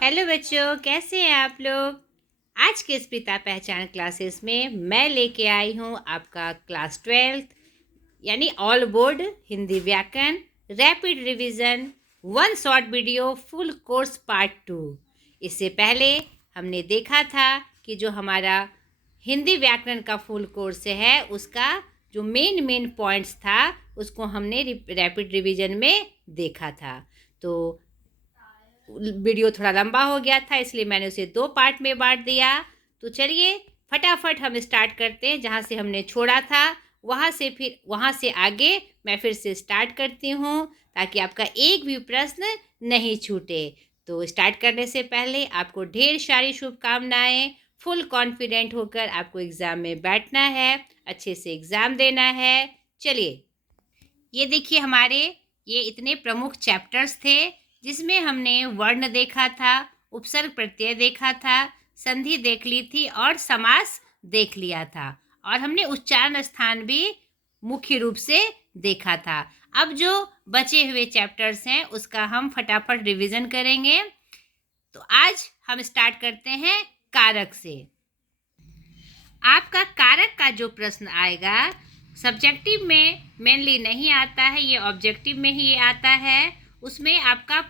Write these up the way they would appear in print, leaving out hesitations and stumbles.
Hello बच्चों, कैसे हैं आप लोग। आज के इस पिता पहचान क्लासेस में मैं लेके आई हूँ आपका क्लास 12th यानी ऑल बोर्ड हिंदी व्याकरण rapid revision one short video full course part 2। इससे पहले हमने देखा था कि जो हमारा हिंदी व्याकरण का फुल कोर्स है उसका जो मेन पॉइंट्स था उसको हमने रैपिड रिवीजन में देखा था। तो वीडियो थोड़ा लंबा हो गया था इसलिए मैंने उसे 2 पार्ट में बांट दिया। तो चलिए फटाफट हम स्टार्ट करते हैं जहाँ से हमने छोड़ा था। वहाँ से आगे मैं फिर से स्टार्ट करती हूँ ताकि आपका एक भी प्रश्न नहीं छूटे। तो स्टार्ट करने से पहले आपको ढेर सारी शुभकामनाएं। फुल कॉन्फिडेंट होकर आपको एग्ज़ाम में बैठना है, अच्छे से एग्ज़ाम देना है। चलिए, ये देखिए हमारे ये इतने प्रमुख चैप्टर्स थे जिसमें हमने वर्ण देखा था, उपसर्ग प्रत्यय देखा था, संधि देख ली थी और समास देख लिया था और हमने उच्चारण स्थान भी मुख्य रूप से देखा था। अब जो बचे हुए चैप्टर्स हैं उसका हम फटाफट रिवीजन करेंगे। तो आज हम स्टार्ट करते हैं कारक से। आपका कारक का जो प्रश्न आएगा सब्जेक्टिव में मेनली नहीं आता है, ये ऑब्जेक्टिव में ही आता है। उसमें आपका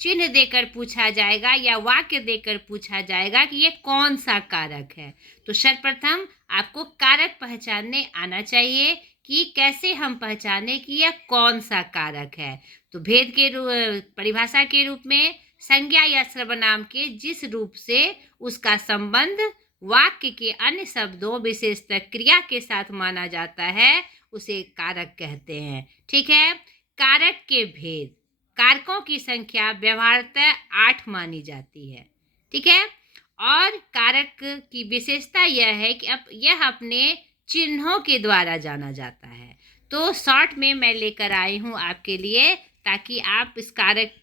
चिन्ह देकर पूछा जाएगा या वाक्य देकर पूछा जाएगा कि ये कौन सा कारक है। तो सर्वप्रथम आपको कारक पहचानने आना चाहिए कि कैसे हम पहचाने कि यह कौन सा कारक है। तो भेद के परिभाषा के रूप में संज्ञा या सर्वनाम के जिस रूप से उसका संबंध वाक्य के अन्य शब्दों विशेषतः क्रिया के साथ माना जाता है उसे कारक कहते हैं। ठीक है। कारक के भेद, कारकों की संख्या व्यवहारतः 8 मानी जाती है। ठीक है। और कारक की विशेषता यह है कि अब यह अपने चिन्हों के द्वारा जाना जाता है। तो शॉर्ट में मैं लेकर आई हूँ आपके लिए ताकि आप इस कारक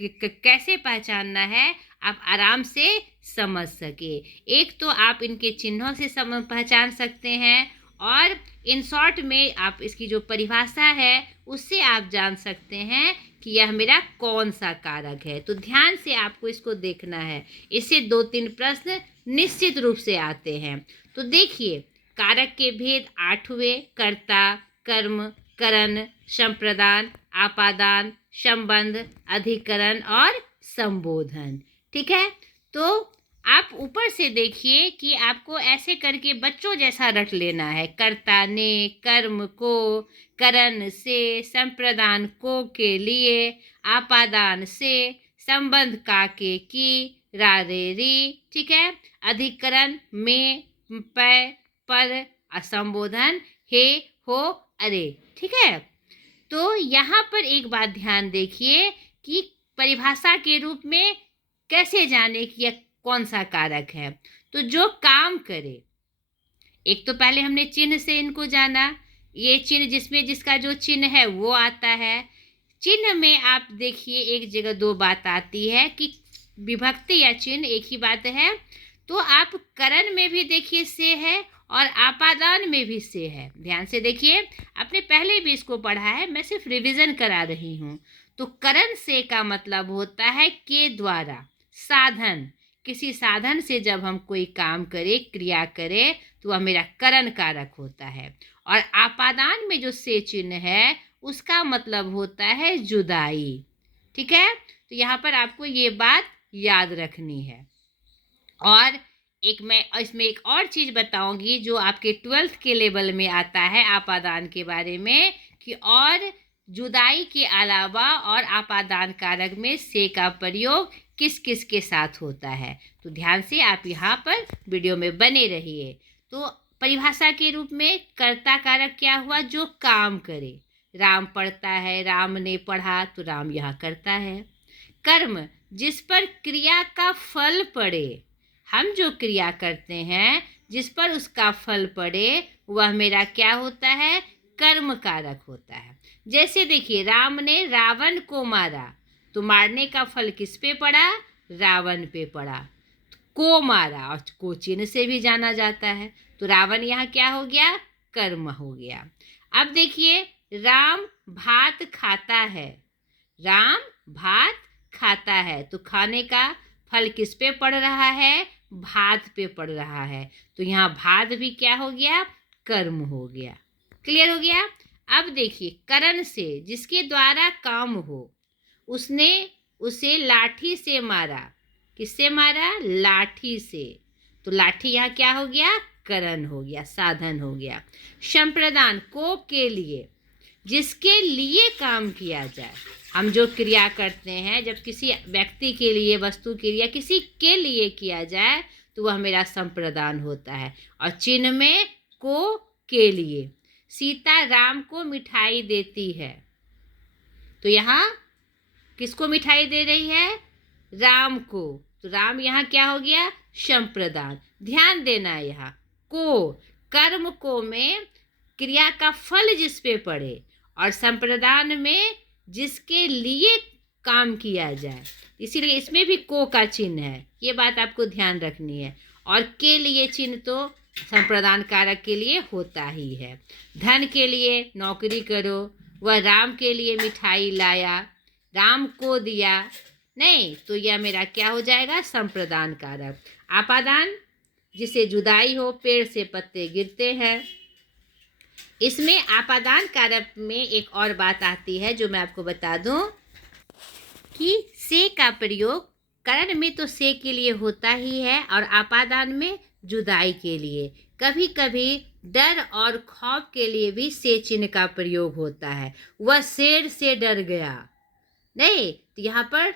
कैसे पहचानना है आप आराम से समझ सके। एक तो आप इनके चिन्हों से पहचान सकते हैं और इन शॉर्ट में आप इसकी जो परिभाषा है उससे आप जान सकते हैं कि यह मेरा कौन सा कारक है। तो ध्यान से आपको इसको देखना है, इससे 2-3 प्रश्न निश्चित रूप से आते हैं। तो देखिए, कारक के भेद 8 हुए। कर्ता, कर्म, करण, संप्रदान, आपादान, संबंध, अधिकरण और संबोधन। ठीक है। तो आप ऊपर से देखिए कि आपको ऐसे करके बच्चों जैसा रट लेना है। कर्ता ने, कर्म को, करण से, संप्रदान को के लिए, आपादान से, संबंध का के की, रा रे री। ठीक है। अधिकरण में, पै पर, असंबोधन हे हो अरे। ठीक है। तो यहाँ पर एक बात ध्यान देखिए कि परिभाषा के रूप में कैसे जाने कि यह कौन सा कारक है। तो जो काम करे, एक तो पहले हमने चिन्ह से इनको जाना। ये चिन्ह जिसमें जिसका जो चिन्ह है वो आता है। चिन्ह में आप देखिए एक जगह 2 बात आती है कि विभक्ति या चिन्ह एक ही बात है। तो आप करण में भी देखिए से है और आपादान में भी से है। ध्यान से देखिए, आपने पहले भी इसको पढ़ा है, मैं सिर्फ रिवीजन करा रही हूँ। तो करण से का मतलब होता है के द्वारा, साधन। किसी साधन से जब हम कोई काम करें, क्रिया करें, तो वह मेरा करण कारक होता है। और आपादान में जो से चिन्ह है उसका मतलब होता है जुदाई। ठीक है। तो यहाँ पर आपको ये बात याद रखनी है। और एक मैं इसमें एक और चीज़ बताऊंगी जो आपके 12th के लेवल में आता है आपादान के बारे में, कि और जुदाई के अलावा और आपादान कारक में से का प्रयोग किस किस के साथ होता है। तो ध्यान से आप यहाँ पर वीडियो में बने रहिए। तो परिभाषा के रूप में कर्ता कारक क्या हुआ, जो काम करे। राम पढ़ता है, राम ने पढ़ा, तो राम यहाँ करता है। कर्म, जिस पर क्रिया का फल पड़े, हम जो क्रिया करते हैं जिस पर उसका फल पड़े वह मेरा क्या होता है, कर्म कारक होता है। जैसे देखिए, राम ने रावण को मारा, तो मारने का फल किस पे पड़ा, रावण पे पड़ा। को मारा और को चिन्ह से भी जाना जाता है, तो रावण यहाँ क्या हो गया, कर्म हो गया। अब देखिए, राम भात खाता है, राम भात खाता है, तो खाने का फल किस पे पड़ रहा है? भात पे पड़ रहा है। तो यहाँ भात भी क्या हो गया? कर्म हो गया। क्लियर हो गया? अब देखिए, करण से, जिसके द्वारा काम हो, उसने उसे लाठी से मारा। किससे मारा? लाठी से। तो लाठी यहाँ क्या हो गया? करण हो गया, साधन हो गया। संप्रदान, को के लिए, जिसके लिए काम किया जाए। हम जो क्रिया करते हैं, जब किसी व्यक्ति के लिए, वस्तु के लिए, किसी के लिए किया जाए तो वह मेरा संप्रदान होता है। और चिन्ह में को के लिए। सीता राम को मिठाई देती है, तो यहाँ किसको मिठाई दे रही है? राम को। तो राम यहाँ क्या हो गया? संप्रदान। ध्यान देना, यहाँ को, कर्म को में क्रिया का फल जिस पे पड़े, और संप्रदान में जिसके लिए काम किया जाए, इसीलिए इसमें भी को का चिन्ह है। ये बात आपको ध्यान रखनी है। और के लिए चिन्ह तो संप्रदान कारक के लिए होता ही है। धन के लिए नौकरी करो, वह राम के लिए मिठाई लाया, राम को दिया, नहीं तो यह मेरा क्या हो जाएगा? संप्रदान कारक। आपादान, जिसे जुदाई हो, पेड़ से पत्ते गिरते हैं। इसमें आपादान कारक में एक और बात आती है जो मैं आपको बता दूं कि से का प्रयोग करण में तो से के लिए होता ही है, और आपादान में जुदाई के लिए। कभी कभी डर और खौफ के लिए भी से चिन्ह का प्रयोग होता है। वह शेर से डर गया, नहीं तो यहाँ पर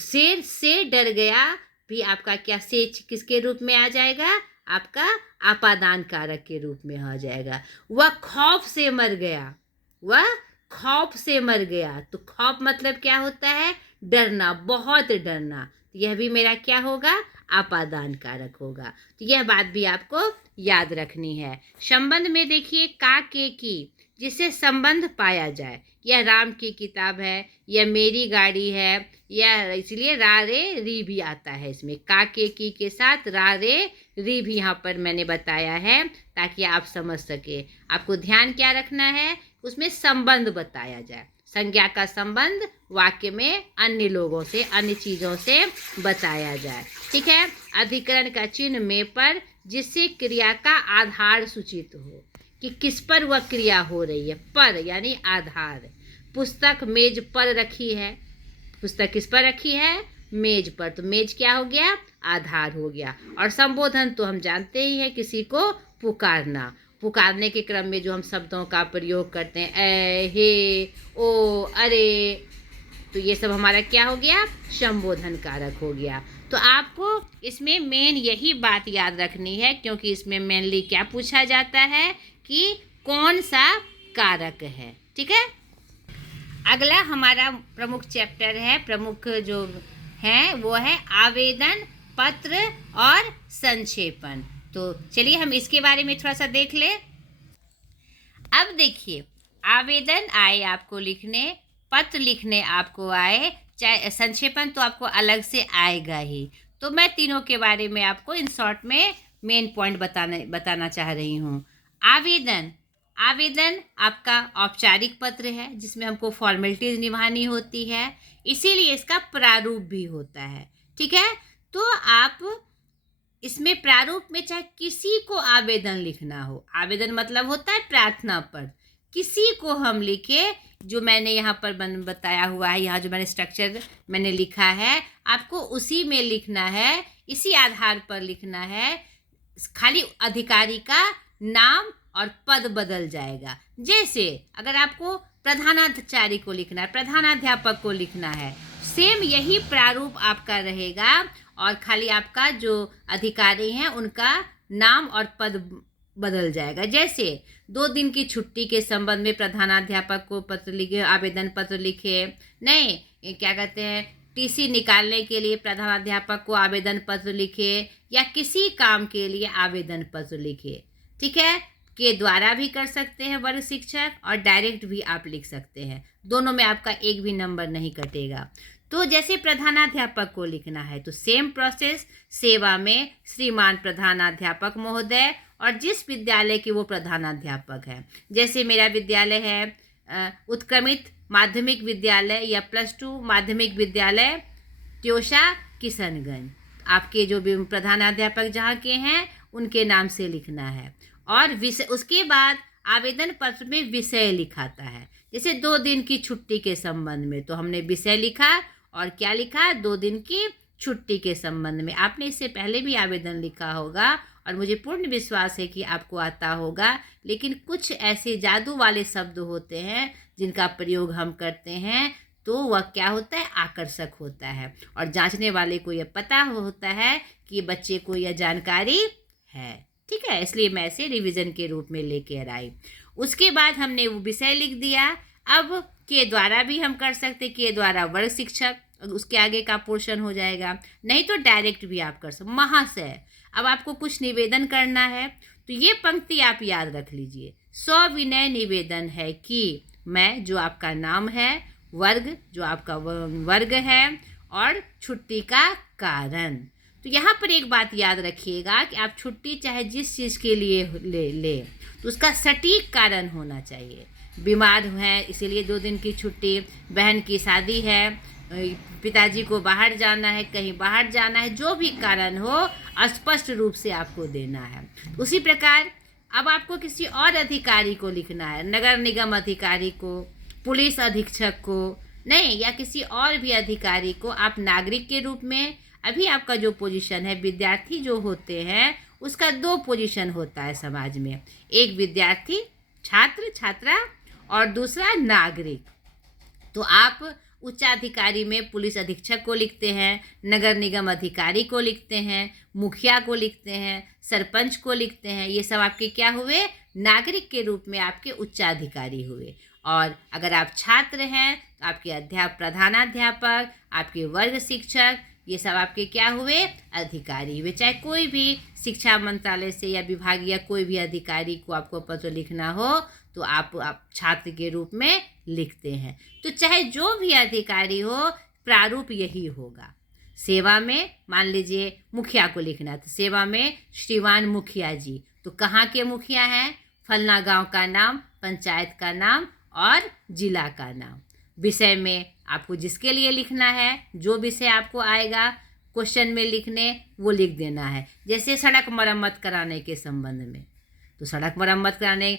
शेर से डर गया भी आपका क्या से किसके रूप में आ जाएगा? आपका आपादान कारक के रूप में आ जाएगा। वह खौफ से मर गया, वह खौफ से मर गया, तो खौफ मतलब क्या होता है? डरना, बहुत डरना। तो यह भी मेरा क्या होगा? आपादान कारक होगा। तो यह बात भी आपको याद रखनी है। संबंध में देखिए, का के की, जिससे संबंध पाया जाए। यह राम की किताब है, यह मेरी गाड़ी है, यह इसलिए रा रे री भी आता है इसमें। का के की के साथ रा रे री भी यहाँ पर मैंने बताया है ताकि आप समझ सके। आपको ध्यान क्या रखना है? उसमें संबंध बताया जाए। संज्ञा का संबंध वाक्य में अन्य लोगों से, अन्य चीज़ों से बताया जाए। ठीक है। अधिकरण का चिन्ह में पर, जिससे क्रिया का आधार सूचित हो कि किस पर वह क्रिया हो रही है। पर यानी आधार। पुस्तक मेज पर रखी है, पुस्तक किस पर रखी है? मेज पर, तो मेज क्या हो गया? आधार हो गया। और संबोधन तो हम जानते ही हैं, किसी को पुकारना। पुकारने के क्रम में जो हम शब्दों का प्रयोग करते हैं, ए, हे, ओ, अरे, तो ये सब हमारा क्या हो गया? संबोधन कारक हो गया। तो आपको इसमें मेन यही बात याद रखनी है, क्योंकि इसमें मेनली क्या पूछा जाता है कि कौन सा कारक है। ठीक है। अगला हमारा प्रमुख चैप्टर है, प्रमुख जो है वो है आवेदन पत्र और संक्षेपण। तो चलिए हम इसके बारे में थोड़ा सा देख ले। अब देखिए, आवेदन आए आपको लिखने, पत्र लिखने आपको आए, चाहे संक्षेपण तो आपको अलग से आएगा ही। तो मैं तीनों के बारे में आपको इन शॉर्ट में मेन पॉइंट बताना चाह रही हूँ। आवेदन, आवेदन आपका औपचारिक पत्र है जिसमें हमको फॉर्मेलिटीज निभानी होती है, इसीलिए इसका प्रारूप भी होता है। ठीक है। तो आप इसमें प्रारूप में चाहे किसी को आवेदन लिखना हो, आवेदन मतलब होता है प्रार्थना पत्र, किसी को हम लिखे, जो मैंने यहाँ पर बताया हुआ है, यहाँ जो मैंने स्ट्रक्चर मैंने लिखा है, आपको उसी में लिखना है, इसी आधार पर लिखना है। खाली अधिकारी का नाम और पद बदल जाएगा। जैसे अगर आपको प्रधानाचार्य को लिखना है, प्रधानाध्यापक को लिखना है, सेम यही प्रारूप आपका रहेगा, और खाली आपका जो अधिकारी हैं उनका नाम और पद बदल जाएगा। जैसे 2 दिन की छुट्टी के संबंध में प्रधानाध्यापक को पत्र लिखे, आवेदन पत्र लिखे, नहीं क्या कहते हैं, टीसी निकालने के लिए प्रधानाध्यापक को आवेदन पत्र लिखे, या किसी काम के लिए आवेदन पत्र लिखे। ठीक है। के द्वारा भी कर सकते हैं वर्ग शिक्षक, और डायरेक्ट भी आप लिख सकते हैं। दोनों में आपका एक भी नंबर नहीं कटेगा। तो जैसे प्रधानाध्यापक को लिखना है तो सेम प्रोसेस, सेवा में श्रीमान प्रधानाध्यापक महोदय, और जिस विद्यालय के वो प्रधानाध्यापक है। जैसे मेरा विद्यालय है उत्क्रमित माध्यमिक विद्यालय या +2 माध्यमिक विद्यालय त्योशा किशनगंज। आपके जो भी प्रधानाध्यापक जहाँ के हैं उनके नाम से लिखना है। और विषय, उसके बाद आवेदन पत्र में विषय लिखाता है। जैसे 2 दिन की छुट्टी के संबंध में, तो हमने विषय लिखा और क्या लिखा, 2 दिन की छुट्टी के संबंध में। आपने इससे पहले भी आवेदन लिखा होगा और मुझे पूर्ण विश्वास है कि आपको आता होगा। लेकिन कुछ ऐसे जादू वाले शब्द होते हैं जिनका प्रयोग हम करते हैं, तो वह क्या होता है, आकर्षक होता है और जांचने वाले को यह पता होता है कि बच्चे को यह जानकारी है। ठीक है, इसलिए मैं इसे रिवीजन के रूप में लेकर आई। उसके बाद हमने वो विषय लिख दिया। अब के द्वारा भी हम कर सकते, के द्वारा वर्ग शिक्षक, उसके आगे का पोर्शन हो जाएगा। नहीं तो डायरेक्ट भी आप कर सकते, महाशय। अब आपको कुछ निवेदन करना है तो ये पंक्ति आप याद रख लीजिए। सविनय निवेदन है कि मैं, जो आपका नाम है, वर्ग जो आपका वर्ग है, और छुट्टी का कारण। तो यहाँ पर एक बात याद रखिएगा कि आप छुट्टी चाहे जिस चीज़ के लिए ले तो उसका सटीक कारण होना चाहिए। बीमार हैं इसीलिए 2 दिन की छुट्टी, बहन की शादी है, पिताजी को बाहर जाना है, कहीं बाहर जाना है, जो भी कारण हो स्पष्ट रूप से आपको देना है। उसी प्रकार अब आपको किसी और अधिकारी को लिखना है, नगर निगम अधिकारी को, पुलिस अधीक्षक को नहीं, या किसी और भी अधिकारी को आप नागरिक के रूप में। अभी आपका जो पोजीशन है, विद्यार्थी जो होते हैं उसका 2 पोजीशन होता है समाज में, एक विद्यार्थी छात्र छात्रा और दूसरा नागरिक। तो आप उच्चाधिकारी में पुलिस अधीक्षक को लिखते हैं, नगर निगम अधिकारी को लिखते हैं, मुखिया को लिखते हैं, सरपंच को लिखते हैं। ये सब आपके क्या हुए, नागरिक के रूप में आपके उच्चाधिकारी हुए। और अगर आप छात्र हैं तो आपके प्रधानाध्यापक, आपके वर्ग शिक्षक, ये सब आपके क्या हुए, अधिकारी हुए। चाहे कोई भी शिक्षा मंत्रालय से या विभाग या कोई भी अधिकारी को आपको पत्र लिखना हो तो आप छात्र के रूप में लिखते हैं। तो चाहे जो भी अधिकारी हो, प्रारूप यही होगा। सेवा में मान लीजिए मुखिया को लिखना, तो सेवा में श्रीमान मुखिया जी, तो कहाँ के मुखिया हैं, फलना गांव का नाम, पंचायत का नाम और जिला का नाम। विषय में आपको जिसके लिए लिखना है, जो विषय आपको आएगा क्वेश्चन में लिखने, वो लिख देना है। जैसे सड़क मरम्मत कराने के संबंध में, तो सड़क मरम्मत कराने,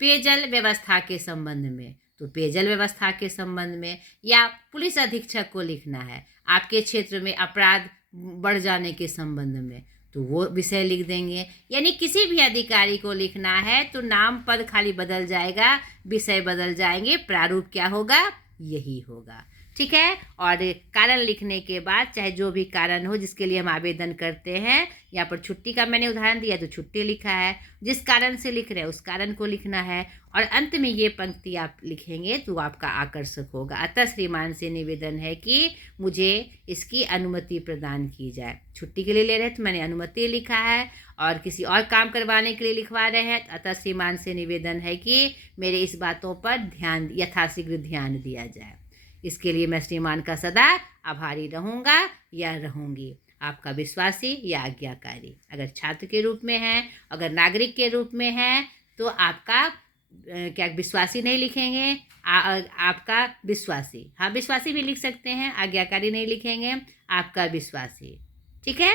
पेयजल व्यवस्था के संबंध में, तो पेयजल व्यवस्था के संबंध में। या पुलिस अधीक्षक को लिखना है आपके क्षेत्र में अपराध बढ़ जाने के संबंध में, तो वो विषय लिख देंगे। यानी किसी भी अधिकारी को लिखना है तो नाम पद खाली बदल जाएगा, विषय बदल जाएंगे, प्रारूप क्या होगा, यही होगा। ठीक है। और कारण लिखने के बाद चाहे जो भी कारण हो जिसके लिए हम आवेदन करते हैं, यहाँ पर छुट्टी का मैंने उदाहरण दिया तो छुट्टी लिखा है, जिस कारण से लिख रहे हैं उस कारण को लिखना है, और अंत में ये पंक्ति आप लिखेंगे तो आपका आकर्षक होगा। अतः श्रीमान से निवेदन है कि मुझे इसकी अनुमति प्रदान की जाए। छुट्टी के लिए ले रहे हैं तो मैंने अनुमति लिखा है, और किसी और काम करवाने के लिए लिखवा रहे हैं, अतः श्रीमान से निवेदन है कि मेरे इस बातों पर ध्यान, यथाशीघ्र ध्यान दिया जाए। इसके लिए मैं श्रीमान का सदा आभारी रहूँगा या रहूँगी। आपका विश्वासी या आज्ञाकारी। अगर छात्र के रूप में है, अगर नागरिक के रूप में है तो आपका क्या विश्वासी नहीं लिखेंगे, आपका विश्वासी, हाँ विश्वासी भी लिख सकते हैं, आज्ञाकारी नहीं लिखेंगे, आपका विश्वासी। ठीक है।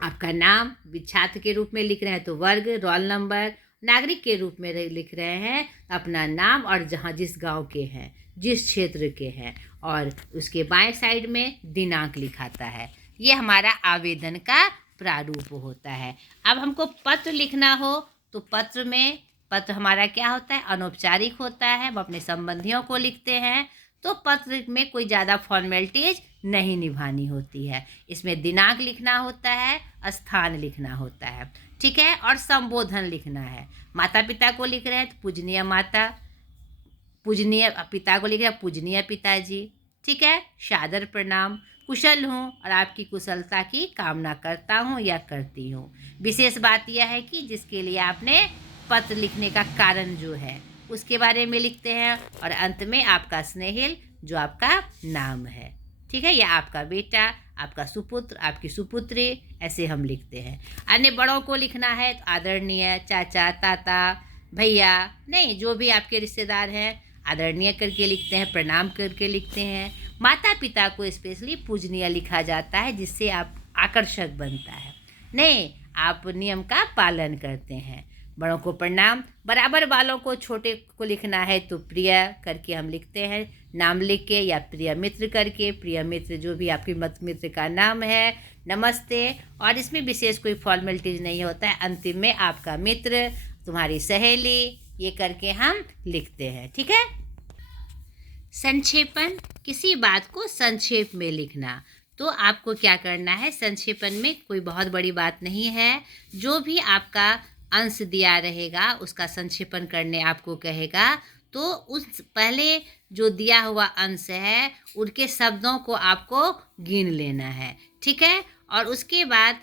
आपका नाम छात्र के रूप में लिख रहे हैं तो वर्ग, रोल नंबर, नागरिक के रूप में लिख रहे हैं अपना नाम और जहाँ जिस गांव के हैं, जिस क्षेत्र के हैं, और उसके बाएं साइड में दिनांक लिखाता है। ये हमारा आवेदन का प्रारूप होता है। अब हमको पत्र लिखना हो तो पत्र हमारा क्या होता है, अनौपचारिक होता है। हम अपने संबंधियों को लिखते हैं तो पत्र में कोई ज़्यादा फॉर्मेलिटीज नहीं निभानी होती है। इसमें दिनांक लिखना होता है, स्थान लिखना होता है। ठीक है। और संबोधन लिखना है। माता पिता को लिख रहे हैं तो पूजनीय माता, पूजनीय पिता को लिख रहे हैं पूजनीय पिताजी। ठीक है। सादर प्रणाम, कुशल हूँ और आपकी कुशलता की कामना करता हूँ या करती हूँ। विशेष बात यह है कि जिसके लिए आपने पत्र लिखने का कारण जो है उसके बारे में लिखते हैं, और अंत में आपका स्नेहिल जो आपका नाम है। ठीक है। या आपका बेटा, आपका सुपुत्र, आपकी सुपुत्री, ऐसे हम लिखते हैं। अन्य बड़ों को लिखना है तो आदरणीय, चाचा, ताता, भैया, नहीं जो भी आपके रिश्तेदार हैं आदरणीय करके लिखते हैं, प्रणाम करके लिखते हैं। माता पिता को स्पेशली पूजनीय लिखा जाता है, जिससे आप आकर्षक बनता है। नहीं, आप नियम का पालन करते हैं। बड़ों को प्रणाम। बराबर वालों को, छोटे को लिखना है तो प्रिय करके हम लिखते हैं, नाम लिख के, या प्रिय मित्र करके। प्रिय मित्र जो भी आपके मत मित्र का नाम है, नमस्ते। और इसमें विशेष कोई फॉर्मेलिटीज नहीं होता है, अंतिम में आपका मित्र, तुम्हारी सहेली, ये करके हम लिखते हैं। ठीक है। संक्षेपण, किसी बात को संक्षेप में लिखना। तो आपको क्या करना है, संक्षेपण में कोई बहुत बड़ी बात नहीं है। जो भी आपका अंश दिया रहेगा उसका संक्षेपण करने आपको कहेगा, तो उस पहले जो दिया हुआ अंश है उनके शब्दों को आपको गिन लेना है। ठीक है। और उसके बाद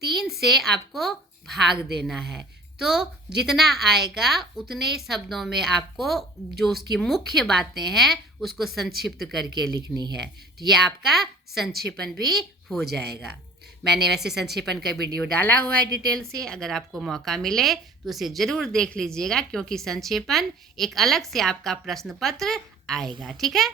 3 से आपको भाग देना है। तो जितना आएगा उतने शब्दों में आपको जो उसकी मुख्य बातें हैं उसको संक्षिप्त करके लिखनी है। तो ये आपका संक्षेपण भी हो जाएगा। मैंने वैसे संक्षेपण का वीडियो डाला हुआ है डिटेल से, अगर आपको मौका मिले तो उसे ज़रूर देख लीजिएगा, क्योंकि संक्षेपण एक अलग से आपका प्रश्न पत्र आएगा। ठीक है।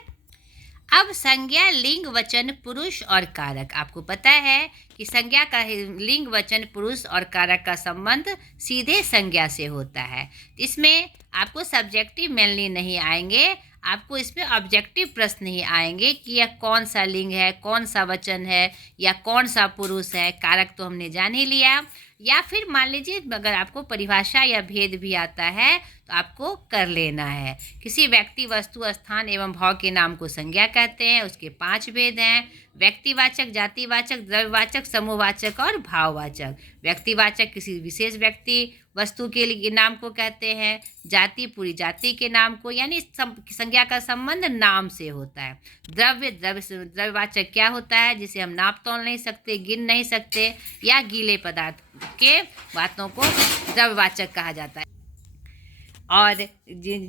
अब संज्ञा, लिंग, वचन, पुरुष और कारक। आपको पता है कि संज्ञा का लिंग, वचन, पुरुष और कारक का संबंध सीधे संज्ञा से होता है। इसमें आपको सब्जेक्टिव मेनली नहीं आएंगे, आपको इसमें ऑब्जेक्टिव प्रश्न ही आएंगे कि यह कौन सा लिंग है, कौन सा वचन है, या कौन सा पुरुष है। कारक तो हमने जान ही लिया। या फिर मान लीजिए अगर आपको परिभाषा या भेद भी आता है तो आपको कर लेना है। किसी व्यक्ति, वस्तु, स्थान एवं भाव के नाम को संज्ञा कहते हैं। उसके 5 भेद हैं: व्यक्तिवाचक, जातिवाचक, द्रव्यवाचक, समूहवाचक और भाववाचक। व्यक्तिवाचक किसी विशेष व्यक्ति, वस्तु के लिए नाम को कहते हैं। जाति, पूरी जाति के नाम को, यानी संज्ञा का संबंध नाम से होता है। द्रव्यवाचक क्या होता है, जिसे हम नाप तोल नहीं सकते, गिन नहीं सकते, या गीले पदार्थ के बातों को द्रव्यवाचक कहा जाता है। और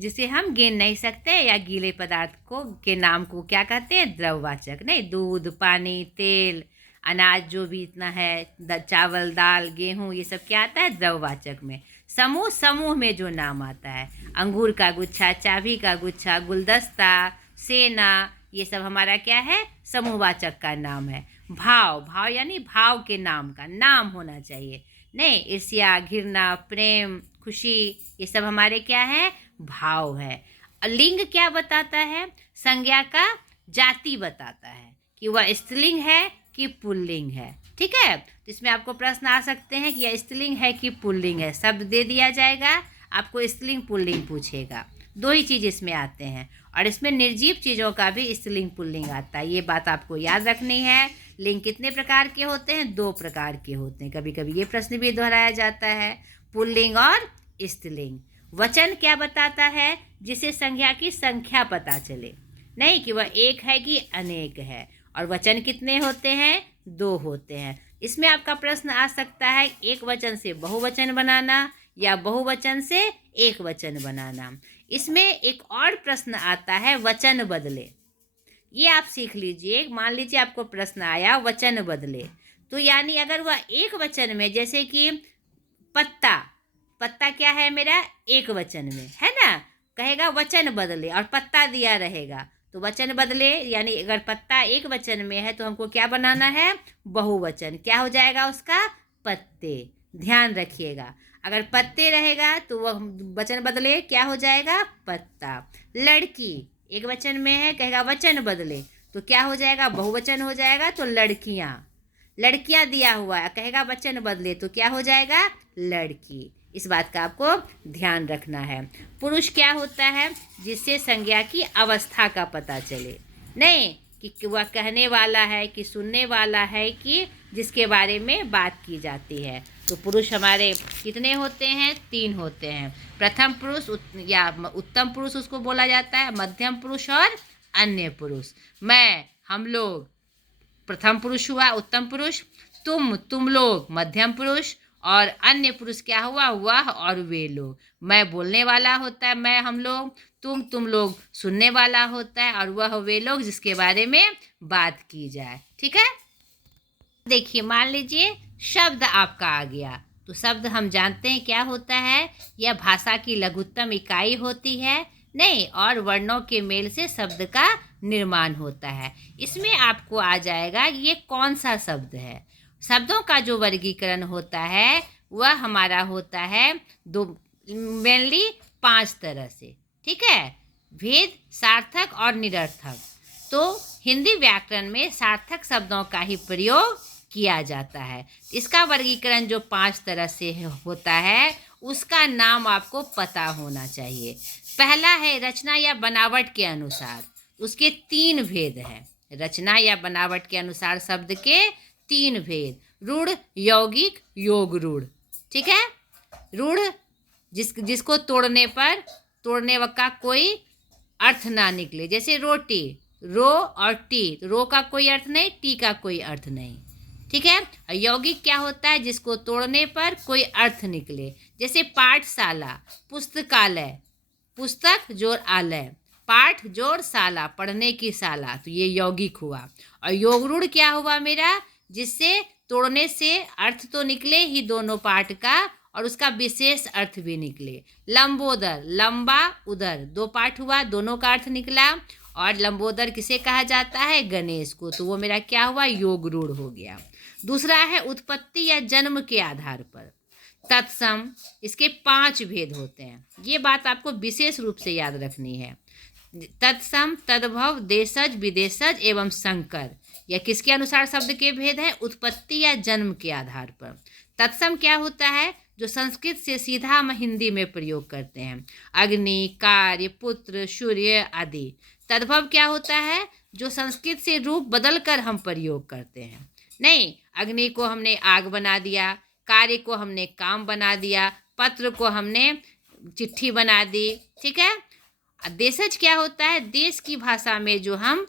जिसे हम गिन नहीं सकते या गीले पदार्थ को के नाम को क्या कहते हैं, द्रव्यवाचक। नहीं, दूध, पानी, तेल, अनाज जो भी इतना है, चावल, दाल, गेहूँ, ये सब क्या आता है, द्रव्यवाचक में। समूह, समूह में जो नाम आता है, अंगूर का गुच्छा, चाबी का गुच्छा, गुलदस्ता, सेना, ये सब हमारा क्या है, समूहवाचक का नाम है। भाव, भाव यानी भाव के नाम का नाम होना चाहिए। नहीं, ईर्ष्या, घृणा, प्रेम, खुशी, ये सब हमारे क्या है, भाव है। लिंग क्या बताता है, संज्ञा का जाति बताता है कि वह स्त्रीलिंग है कि पुल्लिंग है। ठीक है। तो इसमें आपको प्रश्न आ सकते हैं कि यह स्त्रीलिंग है कि पुल्लिंग है। शब्द दे दिया जाएगा, आपको स्त्रीलिंग पुल्लिंग पूछेगा। 2 ही चीज़ इसमें आते हैं, और इसमें निर्जीव चीज़ों का भी स्त्रीलिंग पुल्लिंग आता है। ये बात आपको याद रखनी है। लिंग कितने प्रकार के होते हैं, 2 प्रकार के होते हैं। कभी कभी ये प्रश्न भी दोहराया जाता है, पुल्लिंग और स्त्रीलिंग। वचन क्या बताता है, जिसे संज्ञा की संख्या पता चले, नहीं कि वह एक है कि अनेक है। और वचन कितने होते हैं, 2 होते हैं। इसमें आपका प्रश्न आ सकता है एक वचन से बहुवचन बनाना या बहुवचन से एक वचन बनाना। इसमें एक और प्रश्न आता है, वचन बदले। ये आप सीख लीजिए। मान लीजिए आपको प्रश्न आया वचन बदले, तो यानी अगर वह एक वचन में, जैसे कि पत्ता, पत्ता क्या है मेरा, एक वचन में है ना, कहेगा वचन बदले और पत्ता दिया रहेगा, तो वचन बदले यानी अगर पत्ता एक वचन में है तो हमको क्या बनाना है, बहुवचन। क्या हो जाएगा उसका, पत्ते। ध्यान रखिएगा, अगर पत्ते रहेगा तो वह वचन बदले क्या हो जाएगा, पत्ता। लड़की एक वचन में है, कहेगा वचन बदले, तो क्या हो जाएगा, बहुवचन हो जाएगा, तो लड़कियाँ। लड़कियाँ दिया हुआ है, कहेगा वचन बदले, तो क्या हो जाएगा, लड़की। इस बात का आपको ध्यान रखना है। पुरुष क्या होता है, जिससे संज्ञा की अवस्था का पता चले, नहीं कि वह कहने वाला है कि सुनने वाला है कि जिसके बारे में बात की जाती है। तो पुरुष हमारे कितने होते हैं, 3 होते हैं। प्रथम पुरुष या उत्तम पुरुष उसको बोला जाता है, मध्यम पुरुष और अन्य पुरुष। मैं, हम लोग प्रथम पुरुष हुआ, उत्तम पुरुष। तुम लोग मध्यम पुरुष, और अन्य पुरुष क्या हुआ, वह और वे लोग। मैं बोलने वाला होता है, मैं, हम लोग। तुम लोग सुनने वाला होता है, और वह वे लोग जिसके बारे में बात की जाए। ठीक है। देखिए, मान लीजिए शब्द आपका आ गया, तो शब्द हम जानते हैं क्या होता है, यह भाषा की लघुत्तम इकाई होती है, नहीं, और वर्णों के मेल से शब्द का निर्माण होता है। इसमें आपको आ जाएगा ये कौन सा शब्द है। शब्दों का जो वर्गीकरण होता है वह हमारा होता है दो, मेनली 5 तरह से, ठीक है। भेद, सार्थक और निरर्थक। तो हिंदी व्याकरण में सार्थक शब्दों का ही प्रयोग किया जाता है। इसका वर्गीकरण जो 5 तरह से होता है उसका नाम आपको पता होना चाहिए। पहला है रचना या बनावट के अनुसार, उसके 3 भेद हैं। रचना या बनावट के अनुसार शब्द के 3 भेद, रूढ़, यौगिक, योग रूढ़, ठीक है। रूढ़ जिसको तोड़ने का कोई अर्थ ना निकले, जैसे रोटी, रो और टी, रो का कोई अर्थ नहीं, टी का कोई अर्थ नहीं, ठीक है। और यौगिक क्या होता है, जिसको तोड़ने पर कोई अर्थ निकले, जैसे पाठशाला, पुस्तकालय, पुस्तक जोड़ आलय, पाठ जोड़ शाला, पढ़ने की शाला, तो ये यौगिक हुआ। और योग रूढ़ क्या हुआ मेरा, जिससे तोड़ने से अर्थ तो निकले ही दोनों पाठ का और उसका विशेष अर्थ भी निकले। लंबोदर, लंबा उदर, 2 पाठ हुआ, दोनों का अर्थ निकला। और लंबोदर किसे कहा जाता है, गणेश को, तो वो मेरा क्या हुआ, योग रूढ़ हो गया। दूसरा है उत्पत्ति या जन्म के आधार पर, तत्सम, इसके 5 भेद होते हैं। ये बात आपको विशेष रूप से याद रखनी है। तत्सम, तद्भव, देशज, विदेशज एवं संकर, यह किसके अनुसार शब्द के भेद हैं, उत्पत्ति या जन्म के आधार पर। तत्सम क्या होता है, जो संस्कृत से सीधा हम हिंदी में प्रयोग करते हैं, अग्नि, कार्य, पुत्र, सूर्य आदि। तद्भव क्या होता है, जो संस्कृत से रूप बदलकर हम प्रयोग करते हैं। नहीं, अग्नि को हमने आग बना दिया, कार्य को हमने काम बना दिया, पत्र को हमने चिट्ठी बना दी, ठीक है। देशज क्या होता है, देश की भाषा में जो हम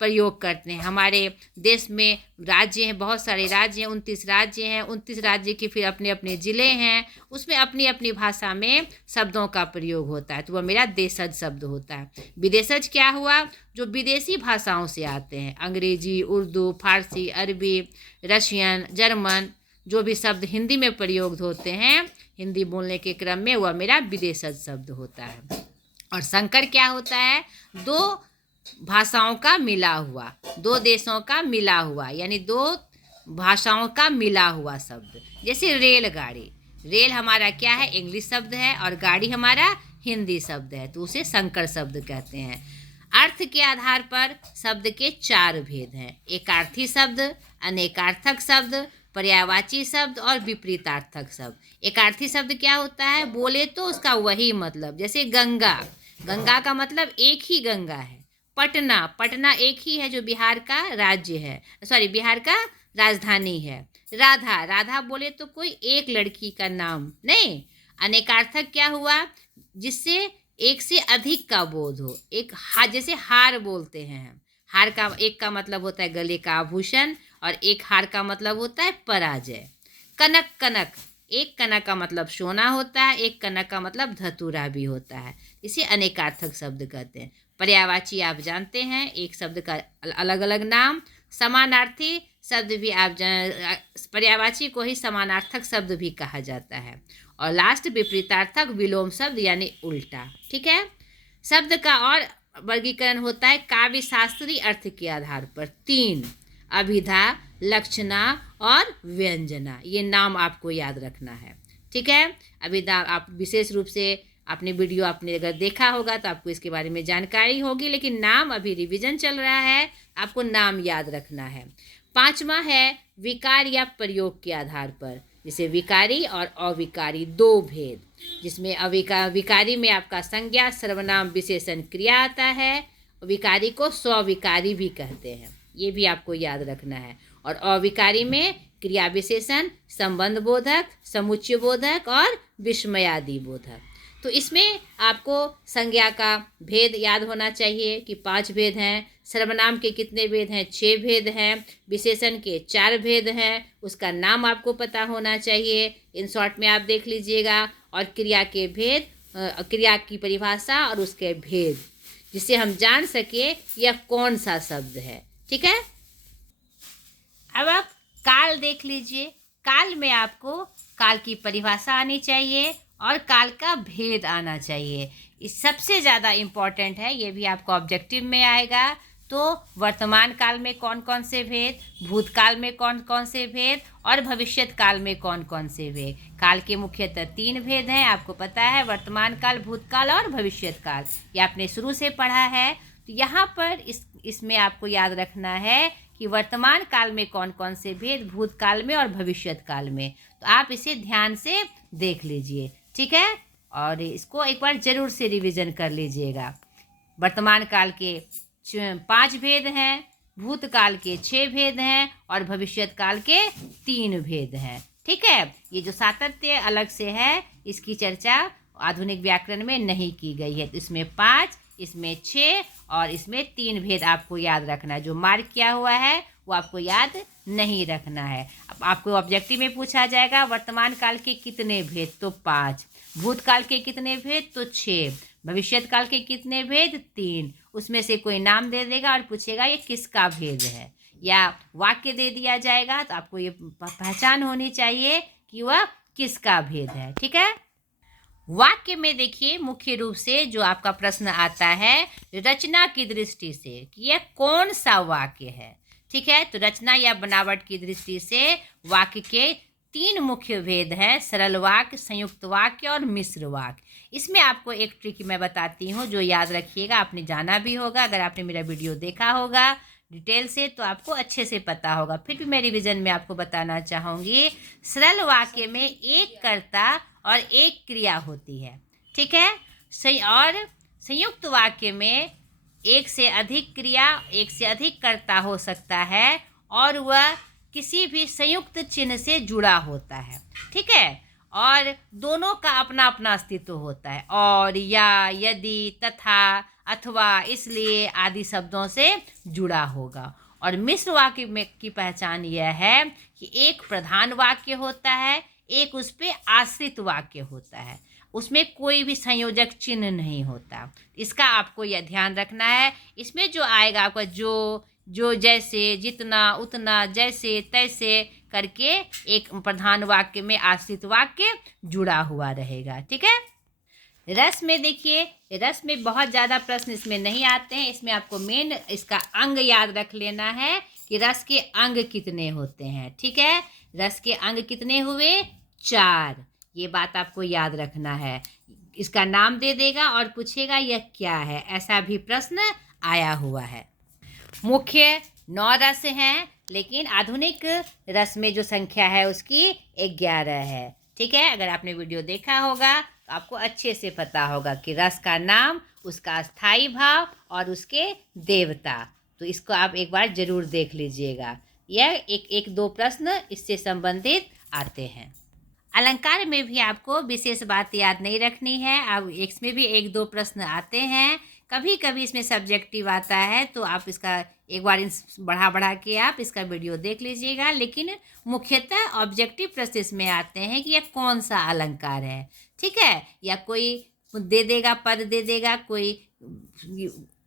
प्रयोग करते हैं। हमारे देश में राज्य हैं, बहुत सारे राज्य हैं, 29 राज्य हैं, 29 राज्य के फिर अपने अपने ज़िले हैं, उसमें अपनी अपनी भाषा में शब्दों का प्रयोग होता है, तो वह मेरा देशज शब्द होता है। विदेशज क्या हुआ, जो विदेशी भाषाओं से आते हैं, अंग्रेजी, उर्दू, फारसी, अरबी, रशियन, जर्मन, जो भी शब्द हिंदी में प्रयोग होते हैं हिंदी बोलने के क्रम में, वह मेरा विदेशज शब्द होता है। और संकर क्या होता है, 2 भाषाओं का मिला हुआ, 2 देशों का मिला हुआ, यानी 2 भाषाओं का मिला हुआ शब्द। जैसे रेलगाड़ी, रेल हमारा क्या है, इंग्लिश शब्द है, और गाड़ी हमारा हिंदी शब्द है, तो उसे संकर शब्द कहते हैं। अर्थ के आधार पर शब्द के 4 भेद हैं, एकार्थी शब्द, अनेकार्थक शब्द, पर्यायवाची शब्द और विपरीतार्थक शब्द। एकार्थी शब्द क्या होता है, बोले तो उसका वही मतलब, जैसे गंगा, गंगा का मतलब एक ही गंगा है। पटना, पटना एक ही है जो बिहार का राज्य है, बिहार का राजधानी है। राधा, राधा बोले तो कोई एक लड़की का नाम नहीं। अनेकार्थक क्या हुआ, जिससे एक से अधिक का बोध हो, एक जैसे हार बोलते हैं हम, हार का एक का मतलब होता है गले का आभूषण और एक हार का मतलब होता है पराजय। कनक, कनक, एक कनक का मतलब सोना होता है, एक कनक का मतलब धतूरा भी होता है, इसे अनेकार्थक शब्द कहते हैं। पर्यायवाची आप जानते हैं, एक शब्द का अलग अलग नाम। समानार्थी शब्द भी आप पर्यायवाची को ही समानार्थक शब्द भी कहा जाता है। और लास्ट विपरीतार्थक, विलोम शब्द यानी उल्टा, ठीक है। शब्द का और वर्गीकरण होता है काव्य शास्त्रीय अर्थ के आधार पर 3, अभिधा, लक्षणा और व्यंजना, ये नाम आपको याद रखना है, ठीक है। अभिधा आप विशेष रूप से आपने वीडियो आपने अगर देखा होगा तो आपको इसके बारे में जानकारी होगी, लेकिन नाम अभी रिवीजन चल रहा है, आपको नाम याद रखना है। 5वां है विकार या प्रयोग के आधार पर, जैसे विकारी और अविकारी 2 भेद, जिसमें विकारी में आपका संज्ञा, सर्वनाम, विशेषण, क्रिया आता है। विकारी को स्विकारी भी कहते हैं, ये भी आपको याद रखना है। और अविकारी में क्रिया विशेषण, संबंध बोधक, समुच्चय बोधक और विस्मयादि बोधक। तो इसमें आपको संज्ञा का भेद याद होना चाहिए कि 5 भेद हैं, सर्वनाम के कितने भेद हैं, 6 भेद हैं, विशेषण के 4 भेद हैं, उसका नाम आपको पता होना चाहिए, इन शॉर्ट में आप देख लीजिएगा। और क्रिया के भेद, क्रिया की परिभाषा और उसके भेद, जिससे हम जान सके यह कौन सा शब्द है, ठीक है। अब आप काल देख लीजिए, काल में आपको काल की परिभाषा आनी चाहिए और काल का भेद आना चाहिए, इस सबसे ज़्यादा इम्पॉर्टेंट है, ये भी आपको ऑब्जेक्टिव में आएगा। तो वर्तमान काल में कौन कौन से भेद, भूतकाल में कौन कौन से भेद और भविष्यत काल में कौन कौन से भेद। काल के मुख्यतः 3 भेद हैं, आपको पता है, वर्तमान काल, भूतकाल और भविष्यत काल। ये आपने शुरू से पढ़ा है। तो यहाँ पर इसमें आपको याद रखना है कि वर्तमान काल में कौन कौन से भेद, भूतकाल में और भविष्यत काल में। तो आप इसे ध्यान से देख लीजिए, ठीक है, और इसको एक बार जरूर से रिवीजन कर लीजिएगा। वर्तमान काल के 5 भेद हैं, भूतकाल के 6 भेद हैं और भविष्यत काल के 3 भेद हैं, ठीक है। ये जो सातत्य अलग से है, इसकी चर्चा आधुनिक व्याकरण में नहीं की गई है। तो इसमें 5, इसमें 6 और इसमें 3 भेद आपको याद रखना है। जो मार्क किया हुआ है वो आपको याद नहीं रखना है। अब आपको ऑब्जेक्टिव में पूछा जाएगा वर्तमान काल के कितने भेद, तो 5, भूतकाल के कितने भेद, तो 6, भविष्यत काल के कितने भेद, 3। उसमें से कोई नाम दे देगा और पूछेगा ये किसका भेद है, या वाक्य दे दिया जाएगा। तो आपको ये पहचान होनी चाहिए कि वह किसका भेद है, ठीक है। वाक्य में देखिए मुख्य रूप से जो आपका प्रश्न आता है रचना की दृष्टि से कि यह कौन सा वाक्य है, ठीक है। तो रचना या बनावट की दृष्टि से वाक्य के 3 मुख्य भेद हैं, सरल वाक्य, संयुक्त वाक्य और मिश्र वाक्य। इसमें आपको एक ट्रिक मैं बताती हूँ जो याद रखिएगा, आपने जाना भी होगा, अगर आपने मेरा वीडियो देखा होगा डिटेल से तो आपको अच्छे से पता होगा। फिर भी मैं रिवीजन में आपको बताना चाहूँगी। सरल वाक्य में एक कर्ता और एक क्रिया होती है, ठीक है। और संयुक्त वाक्य में एक से अधिक क्रिया, एक से अधिक कर्ता हो सकता है और वह किसी भी संयुक्त चिन्ह से जुड़ा होता है, ठीक है। और दोनों का अपना अपना अस्तित्व होता है, और, या, यदि, तथा, अथवा, इसलिए आदि शब्दों से जुड़ा होगा। और मिश्र वाक्य में की पहचान यह है कि एक प्रधान वाक्य होता है, एक उस पे आश्रित वाक्य होता है, उसमें कोई भी संयोजक चिन्ह नहीं होता। इसका आपको यह ध्यान रखना है। इसमें जो आएगा आपका जो, जैसे, जितना, उतना, जैसे, तैसे करके एक प्रधान वाक्य में आश्रित वाक्य जुड़ा हुआ रहेगा, ठीक है। रस में देखिए, रस में बहुत ज़्यादा प्रश्न इसमें नहीं आते हैं। इसमें आपको मेन इसका अंग याद रख लेना है कि रस के अंग कितने होते हैं, ठीक है। रस के अंग कितने हुए, 4। ये बात आपको याद रखना है। इसका नाम दे देगा और पूछेगा यह क्या है, ऐसा भी प्रश्न आया हुआ है। मुख्य 9 रस हैं, लेकिन आधुनिक रस में जो संख्या है उसकी 11 है, ठीक है। अगर आपने वीडियो देखा होगा तो आपको अच्छे से पता होगा कि रस का नाम, उसका स्थायी भाव और उसके देवता। तो इसको आप एक बार जरूर देख लीजिएगा। यह एक 2 प्रश्न इससे संबंधित आते हैं। अलंकार में भी आपको विशेष बात याद नहीं रखनी है। अब इसमें भी 1-2 प्रश्न आते हैं, कभी कभी इसमें सब्जेक्टिव आता है, तो आप इसका एक बार बढ़ा के आप इसका वीडियो देख लीजिएगा। लेकिन मुख्यतः ऑब्जेक्टिव प्रश्न इसमें आते हैं कि यह कौन सा अलंकार है, ठीक है। या कोई दे देगा, पद दे देगा, कोई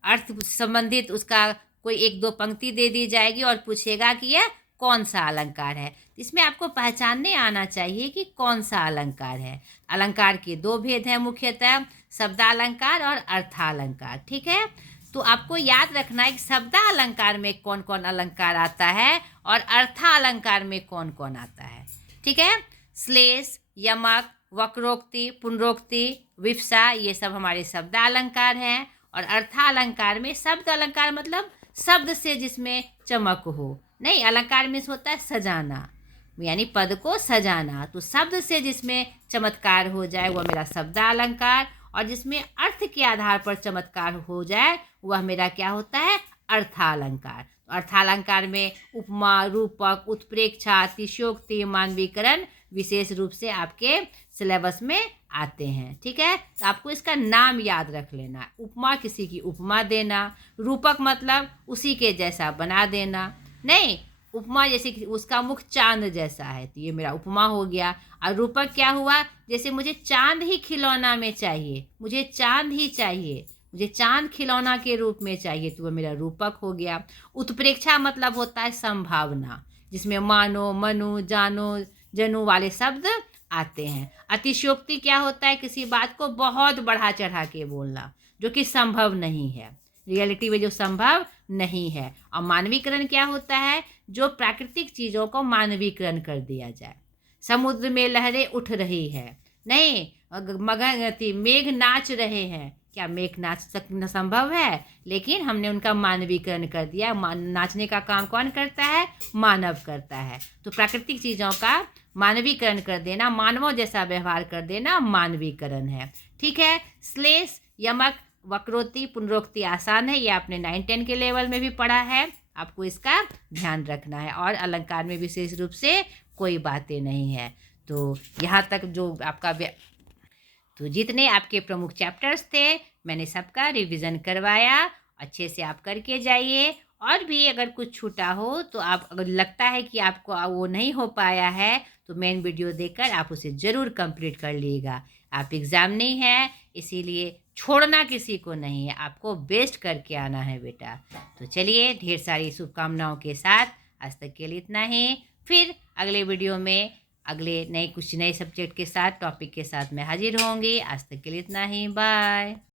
अर्थ संबंधित उसका कोई 1-2 पंक्ति दे दी जाएगी और पूछेगा कि यह कौन सा अलंकार है। इसमें आपको पहचानने आना चाहिए कि कौन सा अलंकार है। अलंकार के 2 भेद हैं मुख्यतः, शब्दालंकार और अर्थालंकार, ठीक है। तो आपको याद रखना है कि शब्दालंकार में कौन कौन अलंकार आता है और अर्थालंकार में कौन कौन आता है, ठीक है। श्लेष, यमक, वक्रोक्ति, पुनरोक्ति, विवक्षा, ये सब हमारे शब्दालंकार हैं। और अर्थालंकार में, शब्द अलंकार मतलब शब्द से जिसमें चमक हो, नहीं, अलंकार में होता है सजाना, यानी पद को सजाना। तो शब्द से जिसमें चमत्कार हो जाए वह मेरा शब्दालंकार, और जिसमें अर्थ के आधार पर चमत्कार हो जाए वह मेरा क्या होता है, अर्थालंकार। तो अर्थालंकार में उपमा, रूपक, उत्प्रेक्षा, अतिशयोक्ति, मानवीकरण विशेष रूप से आपके सिलेबस में आते हैं, ठीक है। तो आपको इसका नाम याद रख लेना। उपमा, किसी की उपमा देना। रूपक मतलब उसी के जैसा बना देना, नहीं, उपमा जैसे कि उसका मुख चांद जैसा है तो ये मेरा उपमा हो गया। और रूपक क्या हुआ, जैसे मुझे चांद ही खिलौना में चाहिए, मुझे चांद ही चाहिए, मुझे चांद खिलौना के रूप में चाहिए, तो वह मेरा रूपक हो गया। उत्प्रेक्षा मतलब होता है संभावना, जिसमें मानो, मनु, जानो, जनु वाले शब्द आते हैं। अतिशयोक्ति क्या होता है, किसी बात को बहुत बढ़ा चढ़ा के बोलना जो कि संभव नहीं है, रियलिटी में जो संभव नहीं है। और मानवीकरण क्या होता है? जो प्राकृतिक चीज़ों को मानवीकरण कर दिया जाए। समुद्र में लहरें उठ रही है, नहीं मगर मेघ नाच रहे हैं, क्या मेघ नाच संभव है? लेकिन हमने उनका मानवीकरण कर दिया। नाचने का काम कौन करता है? मानव करता है। तो प्राकृतिक चीज़ों का मानवीकरण कर देना, मानवों जैसा व्यवहार कर देना मानवीकरण है। ठीक है। श्लेष, यमक, वक्रोक्ति, पुनरोक्ति आसान है, ये आपने 9-10 के लेवल में भी पढ़ा है, आपको इसका ध्यान रखना है। और अलंकार में विशेष रूप से कोई बातें नहीं है। तो यहाँ तक जो आपका तो जितने आपके प्रमुख चैप्टर्स थे मैंने सबका रिवीजन करवाया, अच्छे से आप करके जाइए। और भी अगर कुछ छूटा हो तो आप, अगर लगता है कि आपको वो नहीं हो पाया है, तो मेन वीडियो देखकर आप उसे ज़रूर कंप्लीट कर लीजिएगा। आप एग्ज़ाम नहीं है, इसीलिए छोड़ना किसी को नहीं है, आपको बेस्ट करके आना है बेटा। तो चलिए, ढेर सारी शुभकामनाओं के साथ आज तक के लिए इतना ही। फिर अगले वीडियो में अगले कुछ नए सब्जेक्ट के साथ, टॉपिक के साथ मैं हाजिर होंगी। आज तक के लिए इतना ही, बाय।